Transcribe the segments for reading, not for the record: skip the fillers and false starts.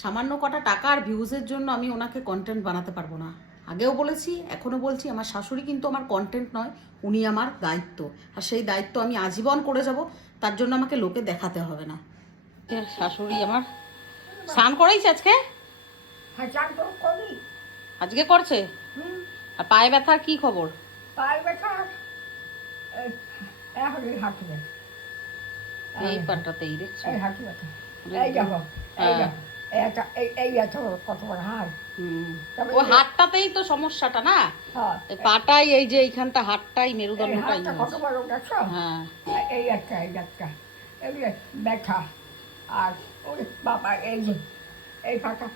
সামান্য কটা টাকা আর ভিউজের জন্য আমি ওনাকে কন্টেন্ট বানাতে পারবো না। আগেও বলেছি, এখনও বলছি, আমার শাশুড়ি কিন্তু আমার কন্টেন্ট নয়, উনি আমার দায়িত্ব। আর সেই দায়িত্ব আমি আজীবন করে যাব, তার জন্য আমাকে লোকে দেখাতে হবে না। শাশুড়ি আমার স্নান করেইছে আজকে, আজকে করছে। আর পায়ে ব্যথার কি খবর? পায়ে ব্যথা এই পাটাতেই দেখছো, এই হাঁটু ব্যথা, এই দেখো, এই দেখো, এই এত কত বড় হাড়। ও হাতটাতেই তো সমস্যাটা না, পাটাই এই যে এইখানটা হাতটাই মেরুদণ্ডটাই কত বড় দেখছো। হ্যাঁ, এই একটা এই ব্যথা। আর ওই বাবা এই যে এই পাটা,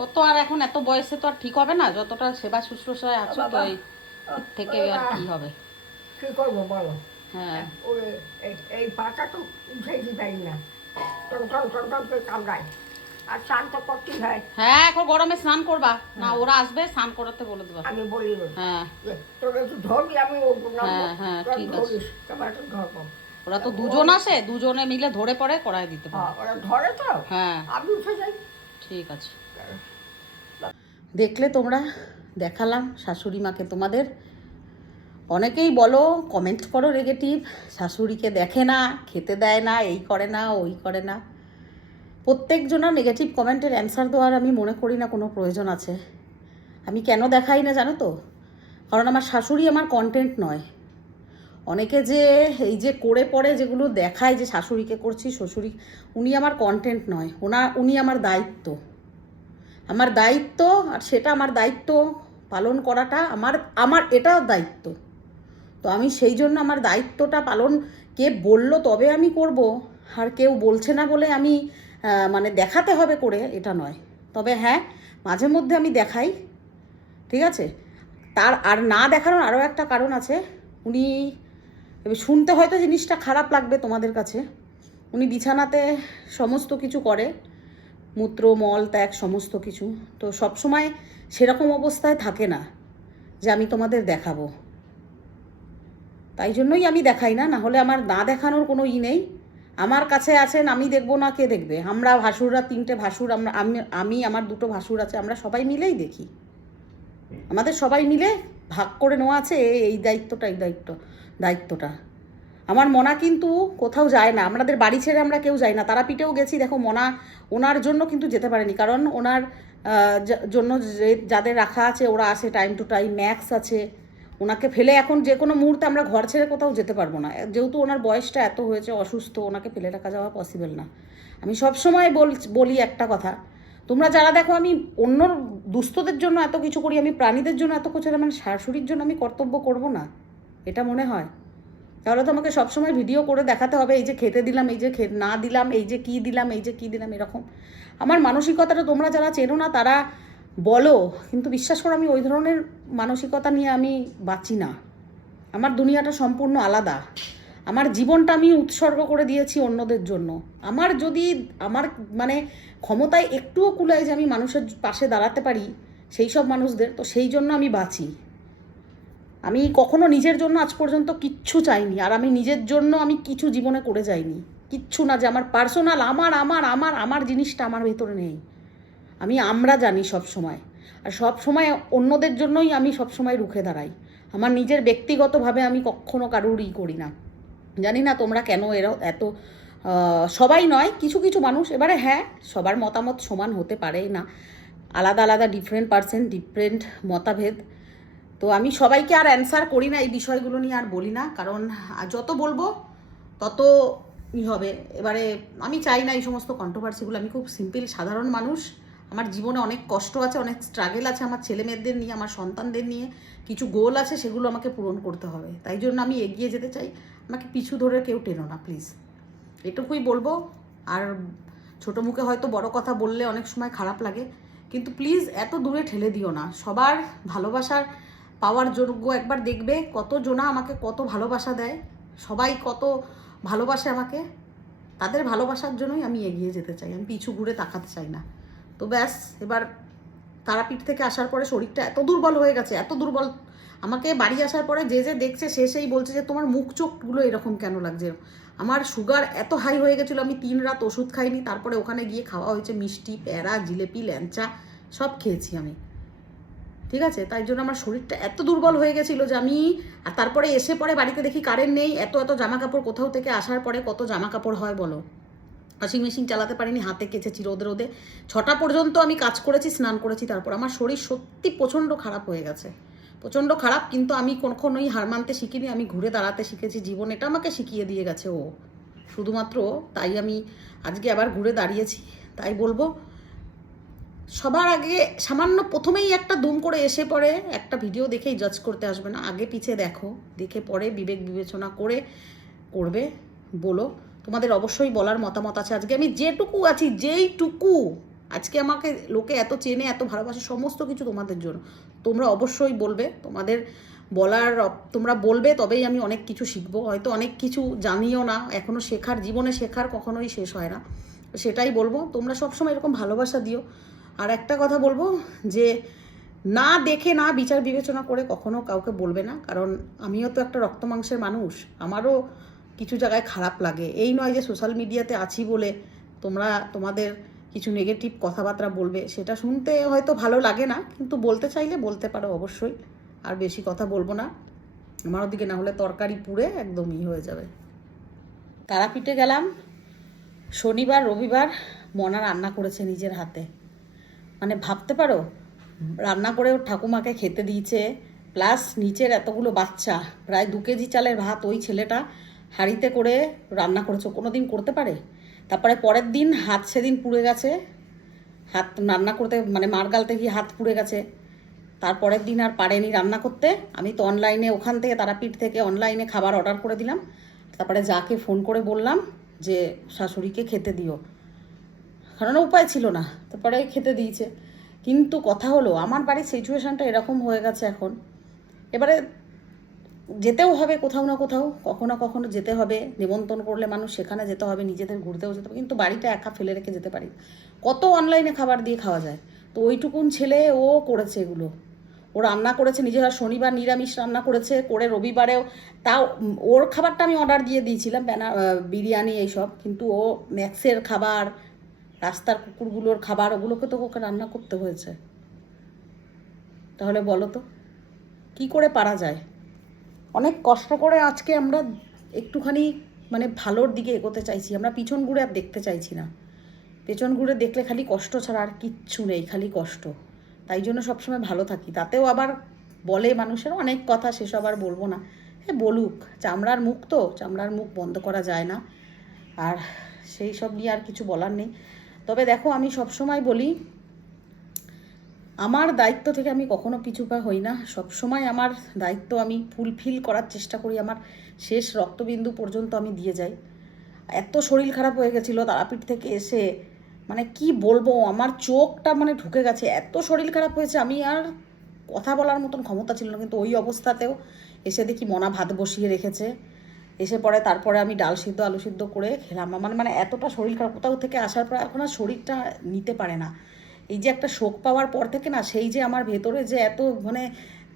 ও তো আর এখন এত বয়সে তো আর ঠিক হবে না, যতটা সেবা শুশ্রূষায় আছো তো এই থেকে আর কি হবে। কি করবো বলো? হ্যাঁ, ওই এই পাটা তো উঠে দিতাই না, টনটন করে কামড়ায়। আর স্নান তো করতেই হয়। হ্যাঁ, এখন গরমে স্নান করবা না, ওরা আসবে স্নান করাতে বলে দেবা। আমি বলি হ্যাঁ, তোর একটু ধরবি, আমি হ্যাঁ ঠিক আছে। তোমার একটু ধরবো। ওরা তো দুজন আসে, দুজনে মিলে ধরে পড়ে করায় দিতে পারে। ওরা ধরে তো, হ্যাঁ আমি উঠে যাই। ঠিক আছে। দেখলে তোমরা, দেখালাম শাশুড়ি মাকে তোমাদের। অনেকেই বলো, কমেন্ট করো নেগেটিভ, শাশুড়িকে দেখে না, খেতে দেয় না, এই করে না, ওই করে না। প্রত্যেকজনের নেগেটিভ কমেন্টের অ্যান্সার দেওয়ার আমি মনে করি না কোনো প্রয়োজন আছে। আমি কেন দেখাই না জানো তো? কারণ আমার শাশুড়ি আমার কন্টেন্ট নয়। অনেকে যে এই যে করে পড়ে যেগুলো দেখায় যে শাশুড়িকে করছি, শ্বশুরি, উনি আমার কন্টেন্ট নয়, উনি আমার দায়িত্ব। আমার দায়িত্ব, আর সেটা আমার দায়িত্ব পালন করাটা আমার এটাও দায়িত্ব। তো আমি সেই জন্য আমার দায়িত্বটা পালন, কে বলল তবে আমি করব, আর কেউ বলছে না বলে আমি মানে দেখাতে হবে করে, এটা নয়। তবে হ্যাঁ, মাঝে মধ্যে আমি দেখাই, ঠিক আছে। তার আর না দেখানোর আরও একটা কারণ আছে। উনি, শুনতে হয়তো জিনিসটা খারাপ লাগবে তোমাদের কাছে, উনি বিছানাতে সমস্ত কিছু করে, মূত্র মল ত্যাগ সমস্ত কিছু, তো সবসময় সেরকম অবস্থায় থাকে না যে আমি তোমাদের দেখাবো। তাই জন্যই আমি দেখাই না, নাহলে আমার না দেখানোর কোনো নেই। আমার কাছে আছেন, আমি দেখবো না, কে দেখবে? আমরা ভাসুররা, 3টে ভাসুর, আমি আমার 2টো ভাসুর আছে, আমরা সবাই মিলেই দেখি। আমাদের সবাই মিলে ভাগ করে নেওয়া আছে এই দায়িত্বটা। আমার মনা কিন্তু কোথাও যায় না, আমাদের বাড়ি ছেড়ে আমরা কেউ যাই না। তারাপীঠেও গেছি, দেখো মনা ওনার জন্য কিন্তু যেতে পারেনি, কারণ ওনার জন্য যাদের রাখা আছে ওরা আসে টাইম টু টাইম, ম্যাক্স আছে। ওনাকে ফেলে এখন যে কোনো মুহূর্তে আমরা ঘর ছেড়ে কোথাও যেতে পারবো না, যেহেতু ওনার বয়সটা এত হয়েছে, অসুস্থ, ওনাকে ফেলে রাখা যাওয়া পসিবল না। আমি সবসময় বলি একটা কথা, তোমরা যারা দেখো আমি অন্য দুস্থদের জন্য এত কিছু করি, আমি প্রাণীদের জন্য এত কিছু, মানে শাশুড়ির জন্য আমি কর্তব্য করব না, এটা মনে হয়? তাহলে তো আমাকে সবসময় ভিডিও করে দেখাতে হবে, এই যে খেতে দিলাম, এই যে না দিলাম, এই যে কী দিলাম, এই যে কী দিলাম, এরকম। আমার মানসিকতাটা তোমরা যারা চেনো না তারা বলো, কিন্তু বিশ্বাস করো আমি ওই ধরনের মানসিকতা নিয়ে আমি বাঁচি না। আমার দুনিয়াটা সম্পূর্ণ আলাদা। আমার জীবনটা আমি উৎসর্গ করে দিয়েছি অন্যদের জন্য। আমার যদি আমার মানে ক্ষমতায় একটুও কুলায় যে আমি মানুষের পাশে দাঁড়াতে পারি, সেই সব মানুষদের, তো সেই জন্য আমি বাঁচি। আমি কখনো নিজের জন্য আজ পর্যন্ত কিচ্ছু চাইনি, আর আমি নিজের জন্য আমি কিছু জীবনে করে যাইনি, কিচ্ছু না, যে আমার পার্সোনাল আমার জিনিসটা আমার ভেতরে নেই। আমরা জানি সব সময়, আর সব সময় অন্যদের জন্যই আমি সব সময় রুখে দাঁড়াই। আমার নিজের ব্যক্তিগতভাবে আমি কখনো কারুরই করি না। জানি না তোমরা কেন এত সবাই নয়, কিছু কিছু মানুষ, এবারে হ্যাঁ, সবার মতামত সমান হতে পারে না, আলাদা আলাদা ডিফারেন্ট পার্সন, ডিফারেন্ট মতাভেদ। তো আমি সবাইকে আর অ্যান্সার করি না, এই বিষয়গুলো নিয়ে আর বলি না, কারণ যত বলবো তত হবে। এবারে আমি চাই না এই সমস্ত কন্ট্রোভার্সিগুলো। আমি খুব সিম্পল সাধারণ মানুষ, আমার জীবনে অনেক কষ্ট আছে, অনেক স্ট্রাগল আছে, আমার ছেলেমেয়েদের নিয়ে, আমার সন্তানদের নিয়ে কিছু গোল আছে, সেগুলো আমাকে পূরণ করতে হবে। তাই জন্য আমি এগিয়ে যেতে চাই, আমাকে পিছু ধরে কেউ টেনো না প্লিজ, এটুকুই বলবো। আর ছোটো মুখে হয়তো বড় কথা বললে অনেক সময় খারাপ লাগে, কিন্তু প্লিজ এত দূরে ঠেলে দিও না। সবার ভালোবাসার পাওয়ার যোগ্য একবার দেখবে, কত জনা আমাকে কত ভালোবাসা দেয়, সবাই কত ভালোবাসে আমাকে, তাদের ভালোবাসার জন্যই আমি এগিয়ে যেতে চাই, আমি পিছু ঘুরে তাকাতে চাই না। তো ব্যাস, এবার তারাপীঠ থেকে আসার পরে শরীরটা এত দুর্বল হয়ে গেছে, এত দুর্বল, আমাকে বাড়ি আসার পরে যে দেখছে সেই বলছে যে তোমার মুখ চোখগুলো এরকম কেন লাগছে। আমার সুগার এত হাই হয়ে গেছিলো, আমি 3 রাত ওষুধ খাইনি। তারপরে ওখানে গিয়ে খাওয়া হয়েছে মিষ্টি, প্যারা, জিলেপি, ল্যাংচা সব খেয়েছি আমি, ঠিক আছে? তাই জন্য আমার শরীরটা এত দুর্বল হয়ে গেছিলো যে আমি, আর তারপরে এসে পরে বাড়িতে দেখি কারেন্ট নেই, এত জামা কাপড়, কোথাও থেকে আসার পরে কত জামা কাপড় হয় বলো। ওয়াশিং মেশিন চালাতে পারিনি, হাতে কেচেছি রোদে রোদে। 6টা পর্যন্ত আমি কাজ করেছি, স্নান করেছি। তারপর আমার শরীর সত্যি প্রচণ্ড খারাপ হয়ে গেছে, প্রচণ্ড খারাপ। কিন্তু আমি কখনোই হার মানতে শিখিনি, আমি ঘুরে দাঁড়াতে শিখেছি। জীবন এটা আমাকে শিখিয়ে দিয়ে গেছে ও, শুধুমাত্র তাই আমি আজকে আবার ঘুরে দাঁড়িয়েছি। তাই বলবো, সবার আগে সামান্য প্রথমেই একটা দুম করে এসে পরে একটা ভিডিও দেখেই জাজ করতে আসবে না, আগে পিছে দেখো, দেখে পরে বিবেক বিবেচনা করে করবে। বলো, তোমাদের অবশ্যই বলার মতামত আছে। আজকে আমি যেটুকু আছি, যেইটুকু আজকে আমাকে লোকে এত চেনে, এত ভালোবাসে, সমস্ত কিছু তোমাদের জন্য। তোমরা অবশ্যই বলবে, তোমাদের বলার, তোমরা বলবে, তবেই আমি অনেক কিছু শিখবো। হয়তো অনেক কিছু জানিও না এখনও, শেখার, জীবনে শেখার কখনোই শেষ হয় না। সেটাই বলবো, তোমরা সবসময় এরকম ভালোবাসা দিও। আর একটা কথা বলবো যে না দেখে, না বিচার বিবেচনা করে কখনো কাউকে বলবে না, কারণ আমিও তো একটা রক্ত মাংসের মানুষ, আমারও কিছু জায়গায় খারাপ লাগে। এই নয় যে সোশ্যাল মিডিয়াতে আছি বলে তোমরা তোমাদের কিছু নেগেটিভ কথাবার্তা বলবে, সেটা শুনতে হয়তো ভালো লাগে না, কিন্তু বলতে চাইলে বলতে পারো অবশ্যই। আর বেশি কথা বলবো না, আমার ওদিকে না হলে তরকারি পুড়ে একদমই হয়ে যাবে। তারাপীঠে গেলাম শনিবার, রবিবার মনা রান্না করেছে নিজের হাতে, মানে ভাবতে পারো, রান্না করে ওর ঠাকুমাকে খেতে দিয়েছে, প্লাস নিচের এতগুলো বাচ্চা, প্রায় 2 কেজি চালের ভাত ওই ছেলেটা হাঁড়িতে করে রান্না করেছে। কোনো দিন করতে পারে? তারপরে পরের দিন হাত সেদিন পুড়ে গেছে, হাত রান্না করতে মানে মার গালতে গিয়ে হাত পুড়ে গেছে। তারপরের দিন আর পারেনি রান্না করতে। আমি তো অনলাইনে, ওখান থেকে তারাপীঠ থেকে অনলাইনে খাবার অর্ডার করে দিলাম। তারপরে যাকে ফোন করে বললাম যে শাশুড়িকে খেতে দিও, কারণ উপায় ছিল না, তারপরে খেতে দিয়েছে। কিন্তু কথা হলো, আমার বাড়ির সিচুয়েশানটা এরকম হয়ে গেছে এখন, এবারে যেতেও হবে কোথাও না কোথাও, কখনো না কখনো যেতে হবে। নিমন্ত্রণ করলে মানুষ সেখানে যেতে হবে, নিজেদের ঘুরতেও যেতে হবে, কিন্তু বাড়িটা একা ফেলে রেখে যেতে পারি? কত অনলাইনে খাবার দিয়ে খাওয়া যায়। তো ওইটুকুন ছেলে ও করেছে এগুলো, ও রান্না করেছে নিজেরা। শনিবার নিরামিষ রান্না করেছে, করে রবিবারেও, তাও ওর খাবারটা আমি অর্ডার দিয়ে দিয়েছিলাম, বিরিয়ানি এইসব, কিন্তু ও ম্যাক্সের খাবার, রাস্তার কুকুরগুলোর খাবার, ওগুলোকে তো ওকে রান্না করতে হয়েছে। তাহলে বলো তো কী করে পারা যায়? অনেক কষ্ট করে আজকে আমরা একটুখানি মানে ভালোর দিকে এগোতে চাইছি, আমরা পিছন ঘুরে আর দেখতে চাইছি না। পেছন ঘুরে দেখলে খালি কষ্ট ছাড়া আর কিচ্ছু নেই, খালি কষ্ট। তাই জন্য সবসময় ভালো থাকি। তাতেও আবার বলে মানুষের অনেক কথা, সেসব আর বলবো না। হ্যাঁ বলুক, চামড়ার মুখ তো, চামড়ার মুখ বন্ধ করা যায় না। আর সেই সব নিয়ে আর কিছু বলার নেই। তবে দেখো, আমি সবসময় বলি, আমার দায়িত্ব থেকে আমি কখনো পিছুপা হই না। সবসময় আমার দায়িত্ব আমি ফুলফিল করার চেষ্টা করি, আমার শেষ রক্তবিন্দু পর্যন্ত আমি দিয়ে যাই। এত শরীর খারাপ হয়ে গেছিলো তারাপীঠ থেকে এসে, মানে কি বলবো, আমার চোখটা মানে ঢুকে গেছে, এত শরীর খারাপ হয়েছে, আমি আর কথা বলার মতন ক্ষমতা ছিল না। কিন্তু ওই অবস্থাতেও এসে দেখি মনা ভাত বসিয়ে রেখেছে, এসে পরে তারপরে আমি ডাল সিদ্ধ, আলু সিদ্ধ করে খেলাম। আমার মানে এতটা শরীর খারাপ, কোথাও থেকে আসার পর এখন আর শরীরটা নিতে পারে না। এই যে একটা শোক পাওয়ার পর থেকে না, সেই যে আমার ভেতরে যে এত মানে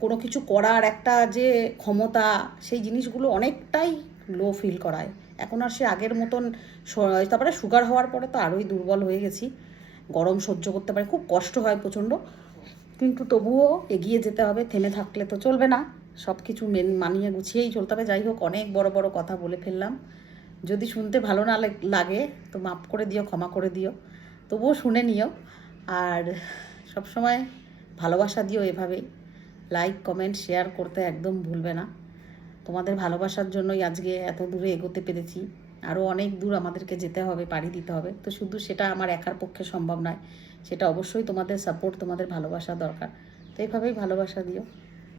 কোনো কিছু করার একটা যে ক্ষমতা, সেই জিনিসগুলো অনেকটাই লো ফিল করায়। এখন আর সে আগের মতন, তারপরে সুগার হওয়ার পরে তো আরোই দুর্বল হয়ে গেছি, গরম সহ্য করতে পারি, খুব কষ্ট হয় প্রচণ্ড। কিন্তু তবুও এগিয়ে যেতে হবে, থেমে থাকলে তো চলবে না, সব কিছু মানিয়ে গুছিয়েই চলতে হবে। যাই হোক, অনেক বড় বড় কথা বলে ফেললাম। যদি শুনতে ভালো না লাগে তো মাফ করে দিও, ক্ষমা করে দিও, তবুও শুনে নিও। আর সবসময় ভালোবাসা দিও এভাবেই, লাইক কমেন্ট শেয়ার করতে একদম ভুলবে না। তোমাদের ভালোবাসার জন্যই আজকে এত দূরে এগোতে পেরেছি। আরও অনেক দূর আমাদেরকে যেতে হবে, পাড়ি দিতে হবে। তো শুধু সেটা আমার একার পক্ষে সম্ভব নয়, সেটা অবশ্যই তোমাদের সাপোর্ট, তোমাদের ভালোবাসা দরকার। তো এইভাবেই ভালোবাসা দিও।